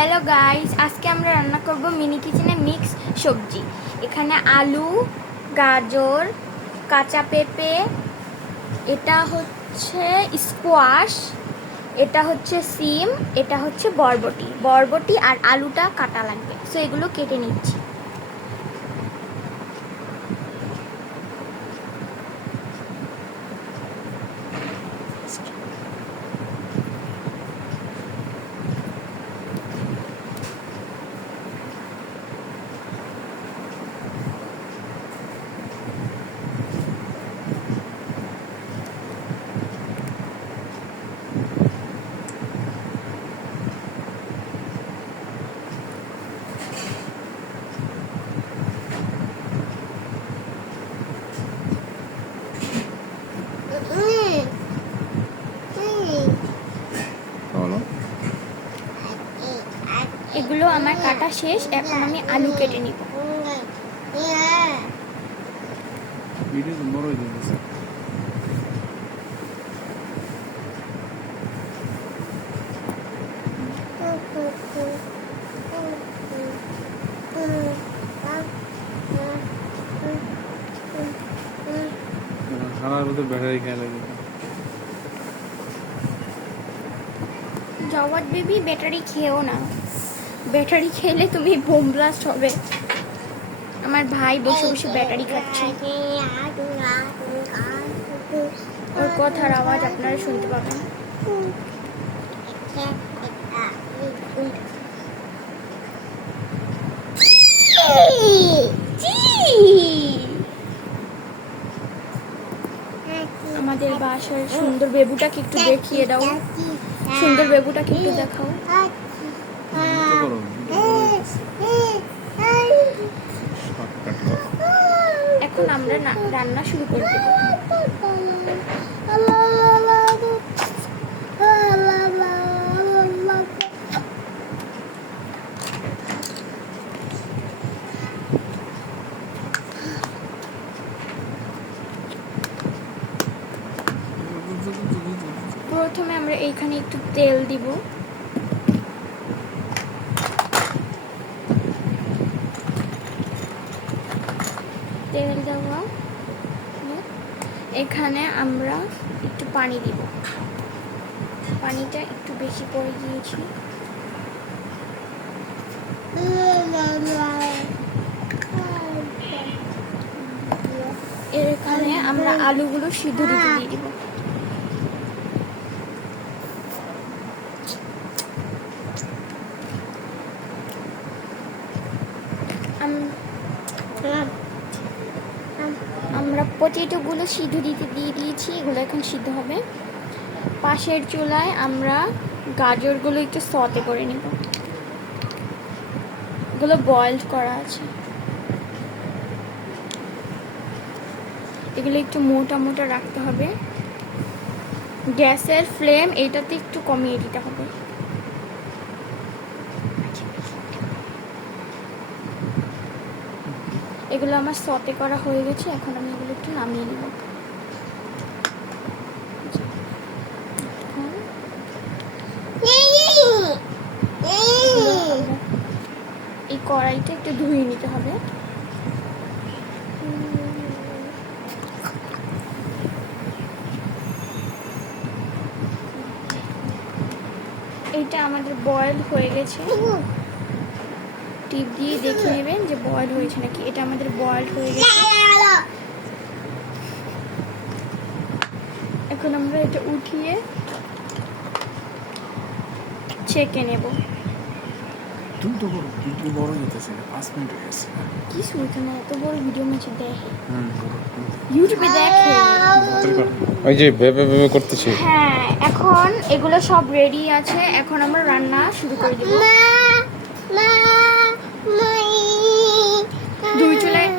Hello guys, আজকে আমরা রান্না করব মিনি কিচেনে মিক্স সবজি। এখানে আলু, গাজর, কাঁচা পেঁপে, এটা হচ্ছে স্কোয়াশ, এটা হচ্ছে সিম, এটা হচ্ছে বরবটি আর আলুটা কাটা লাগবে। সো এগুলো কেটে নিচ্ছি। এগুলো আমার কাটা শেষ, এখন আমি আলু কেটে নিব। জওয়াট বেবি, ব্যাটারি খেও না, ব্যাটারি খেলে তুমি বোম ব্লাস্ট হবে। আমার ভাই বসে বসে ব্যাটারি খাচ্ছে, ওর কথার আওয়াজ আপনারা শুনতে পাবেন। আমাদের বাসার সুন্দর বেবুটাকে একটু দেখিয়ে দাও, সুন্দর বেবুটাকে একটু দেখাও। এখন আমরা রান্না শুরু করে দেব। প্রথমে আমরা এইখানে একটু তেল দিব। তেল দেওয়া, এখানে আমরা একটু পানি দিব। পানিটা একটু বেশি করে দিয়েছি। এখানে আমরা আলুগুলো সিদ্ধ দিতে দিয়ে দিব। আমরা পটেটোগুলো সিদ্ধ দিতে দিয়ে দিয়েছি, এগুলো এখন সিদ্ধ হবে। পাশের চুলায় আমরা গাজরগুলো একটু সতে করে নিব। এগুলো বয়েলড করা আছে, এগুলো একটু মোটা মোটা রাখতে হবে। গ্যাসের ফ্লেম এইটাতে একটু কমিয়ে দিতে হবে। এগুলো আমার সতে করা হয়ে গেছে, এখন আমি এগুলো একটু নামিয়ে নিব। এই কড়াইটা একটু ধুয়ে নিতে হবে। এইটা আমাদের বয়েল হয়ে গেছে, টিপ দিয়ে দেখে নেবেন যে বয়েল হয়েছে নাকি। এটা আমাদের বয়েল হয়ে গেছে। এখন আমরা এটা উঠিয়ে ছেঁকে নেব। কি শুনছে না, এত বড় ভিডিও মেছে দেখে, ইউটিউবে দেখে। ওই যে বেবে বেবে করতেছি। হ্যাঁ, এখন এগুলো সব রেডি আছে, এখন আমরা রান্না শুরু করে দেব। দুই চুলায়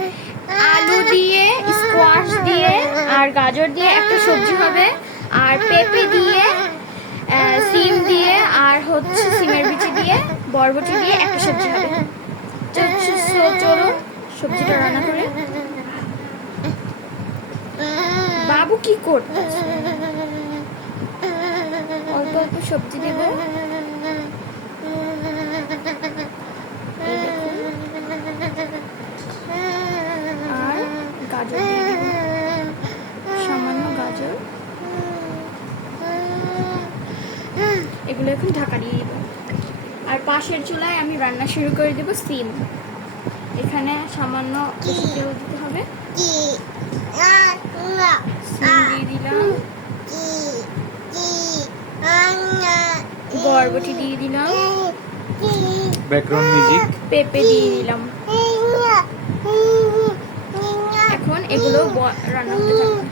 আলু দিয়ে, স্কোয়াশ দিয়ে আর গাজর দিয়ে একটা সবজি হবে, আর পেঁপে দিয়ে, সিম দিয়ে আর হচ্ছে সিমের বিচি দিয়ে, বরবটি দিয়ে একটা সবজি হবে। চলুন সবজিটা রান্না করে। বাবু কি করতেছে? অল্প অল্প সবজি দেব। পাশের চুলায় আমি রান্না শুরু করে দেব সিম। এখানে সামান্য বেশি তেল দিতে হবে। সিম দিয়ে দিলাম, বরবটি দিয়ে দিলাম, ব্যাকগ্রাউন্ড মিউজিক। পেঁপে দিয়ে দিলাম। এখন এগুলো রান্না হতে থাকবে।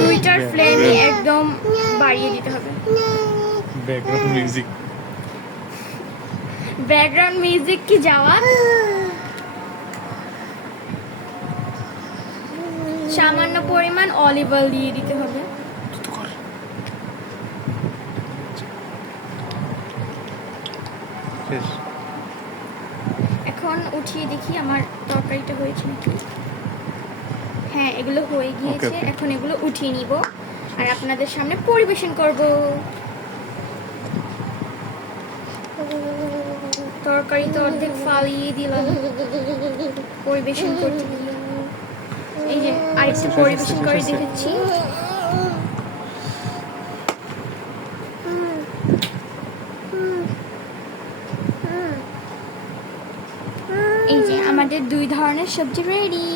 দুইটার ফ্লেমে একদম বাড়িয়ে দিতে হবে। Background music. ব্যাকগ্রাউন্ড মিউজিক কি যাওয়া। সামান্য পরিমাণ অলিভ অয়েল দিয়ে দিতে হবে। শেষ। এখন উঠিয়ে দেখি আমার তরকারিটা হয়েছে নাকি। হ্যাঁ, এগুলো হয়ে গিয়েছে। Okay. এখন এগুলো উঠিয়ে নিব আর আপনাদের সামনে পরিবেশন করব। তরকারি তো অর্ধেক ফালিয়ে দিলাম পরিবেশন করতে গিয়ে। এই যে আরেকটু পরিবেশন করে দেখেছি। এই যে আমাদের 2 ধরনের সবজি রেডি।